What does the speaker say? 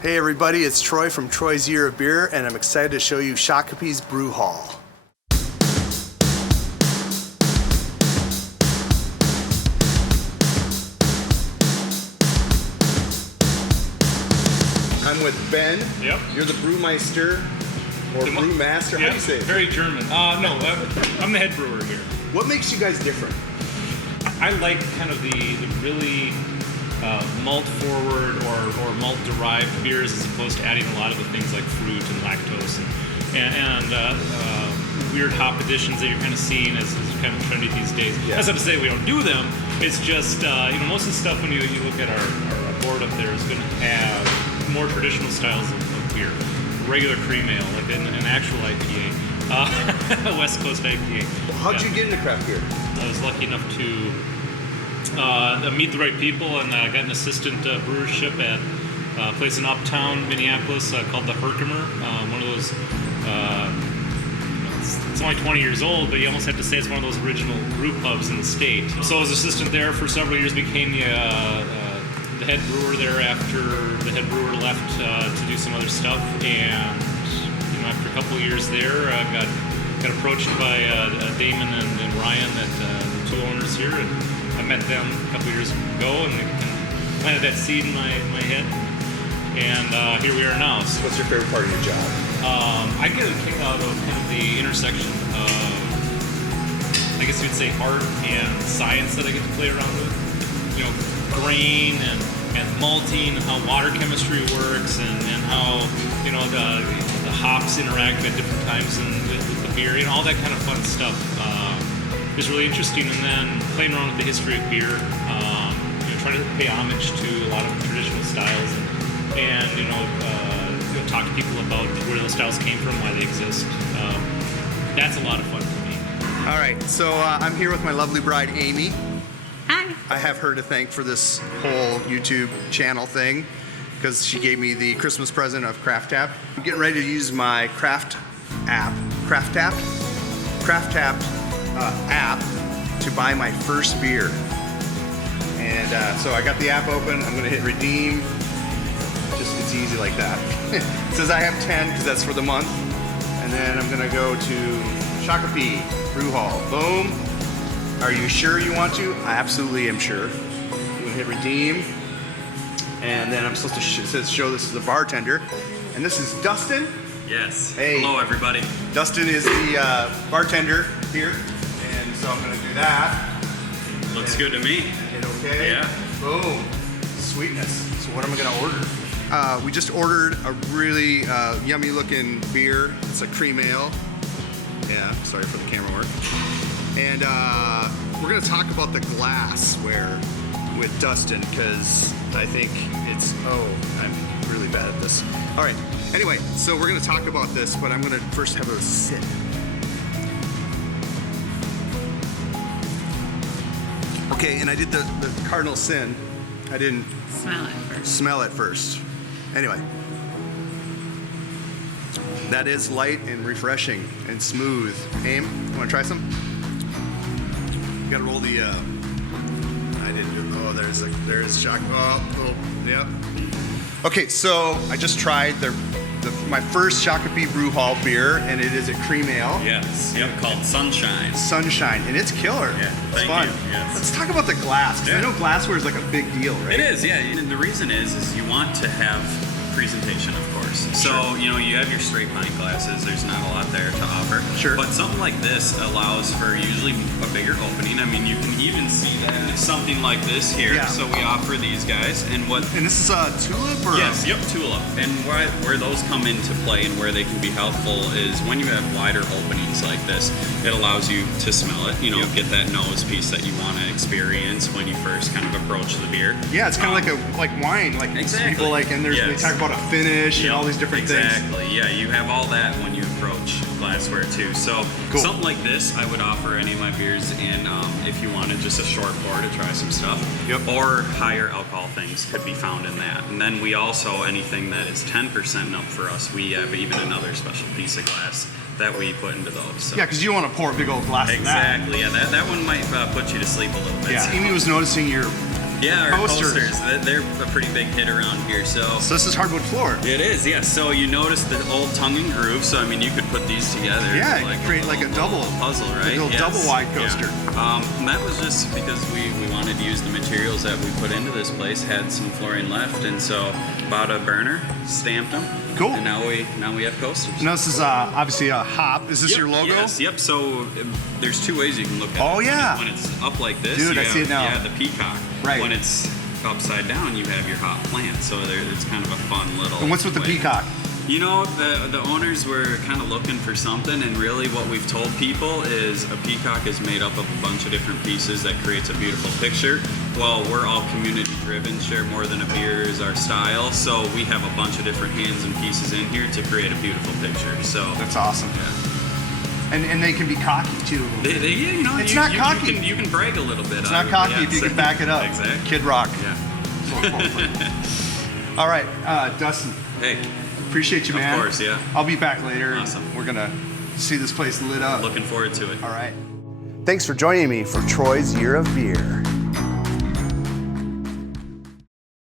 Hey everybody, it's Troy from Troy's Year of Beer, and I'm excited to show you Shakopee's Brewhall. I'm with Ben. Yep. You're the brewmeister, or brewmaster, how do you say it? Very German. No, I'm the head brewer here. What makes you guys different? I like kind of the really malt forward or malt derived beers as opposed to adding a lot of the things like fruit and lactose and weird hop additions that you're kind of seeing as kind of trendy these days. Yeah. That's not to say we don't do them. It's just most of the stuff when you look at our board up there is going to have more traditional styles of beer, regular cream ale, like an actual IPA, West Coast IPA. How'd you get into craft beer? I was lucky enough to meet the right people, and got an assistant brewership at a place in Uptown, Minneapolis, called the Herkimer. One of those, it's only 20 years old, but you almost have to say it's one of those original brew pubs in the state. So I was assistant there for several years, became the head brewer there after the head brewer left to do some other stuff, and after a couple of years there, I got approached by Damon and Ryan, the two owners here, and I met them a couple of years ago, and they kind of planted that seed in my head, and here we are now. So, What's your favorite part of your job? I get a kick out of kind of the intersection of, I guess you'd say, art and science that I get to play around with. Grain and malting, and how water chemistry works, and how the hops interact at different times with the beer, all that kind of fun stuff is really interesting. And then playing around with the history of beer, trying to pay homage to a lot of traditional styles, and talk to people about where those styles came from, why they exist. That's a lot of fun for me. All right, so I'm here with my lovely bride, Amy. Hi. I have her to thank for this whole YouTube channel thing, because she gave me the Christmas present of Craft Tap. I'm getting ready to use my Craft Tap app to buy my first beer. And so I got the app open. I'm gonna hit redeem. It's easy like that. It says I have 10 because that's for the month. And then I'm gonna go to Shakopee, Brewhall. Boom. Are you sure you want to? I absolutely am sure. I'm gonna hit redeem. And then I'm supposed to it says show this to the bartender. And this is Dustin. Yes. Hey. Hello, everybody. Dustin is the bartender here. And so I'm gonna do that. Looks good to me. Hit okay. Yeah. Boom. Sweetness. So what am I gonna order? We just ordered a really yummy looking beer. It's a cream ale. Yeah, sorry for the camera work. And we're gonna talk about the glassware with Dustin, because I think I'm really bad at this. All right, anyway, so we're gonna talk about this, but I'm gonna first have a sip. Okay, and I did the cardinal sin. I didn't smell it first. Anyway, that is light and refreshing and smooth. Aim, you wanna try some? You gotta roll the, I didn't do, there's shock, yeah. Okay, so I just tried my first Shakopee Brewhall beer, and it is a cream ale. Yes. Yep. Called Sunshine. Sunshine, and it's killer. Yeah. It's fun. Yes. Let's talk about the glass, because I know glassware is like a big deal, right? It is, yeah. And the reason is you want to have presentation, of course. So, you have your straight pint glasses. There's not a lot there to offer. Sure. But something like this allows for usually a bigger opening. I mean, you can even see that in something like this here. Yeah. So we offer these guys. And this is a tulip, or? Yes, yep, tulip. And where those come into play and where they can be helpful is when you have wider openings like this, it allows you to smell it, get that nose piece that you want to experience when you first kind of approach the beer. Yeah, it's kind of like wine, like exactly. People they talk about a finish and all these different things. Exactly, yeah, you have all that when you approach glassware too. So cool. Something like this, I would offer any of my beers in if you wanted just a short pour to try some stuff. Yep. Or higher alcohol things could be found in that. And then we also, anything that is 10% and up for us, we have even another special piece of glass that we put into those. So. Yeah, because you don't want to pour a big old glass of that. Exactly, yeah, that one might put you to sleep a little bit. Yeah, Amy was noticing your Yeah, our Coasters. coasters. They're a pretty big hit around here. So this is hardwood floor. it is, yeah. So you notice the old tongue and groove. So I mean, you could put these together. Yeah, like you create like a double puzzle, right? a little double wide coaster. Yeah. And that was just because we wanted to use the materials that we put into this place. Had some flooring left, and so bought a burner, stamped them. Cool. And now we have coasters. Now this is obviously a hop. Is this your logo? Yes, yep. So there's two ways you can look at it. Oh, yeah. When it's up like this, Dude, you I see it now. Yeah, the peacock. Right. When it's upside down, you have your hop plant. So it's kind of a fun little. And what's with the way. peacock? You know, the owners were kind of looking for something, and really what we've told people is a peacock is made up of a bunch of different pieces that creates a beautiful picture. Well, we're all community driven, share more than a beer is our style, so we have a bunch of different hands and pieces in here to create a beautiful picture. So That's awesome. yeah. And they can be cocky too. Yeah, you know, It's not cocky. You can brag a little bit. It's not cocky if you can back it up. Exactly. Kid Rock. Yeah. All right, Dustin. Hey, Appreciate you, man. Of course, yeah. I'll be back later. Awesome. We're gonna see this place lit up. looking forward to it. All right. Thanks for joining me for Troy's Year of Beer.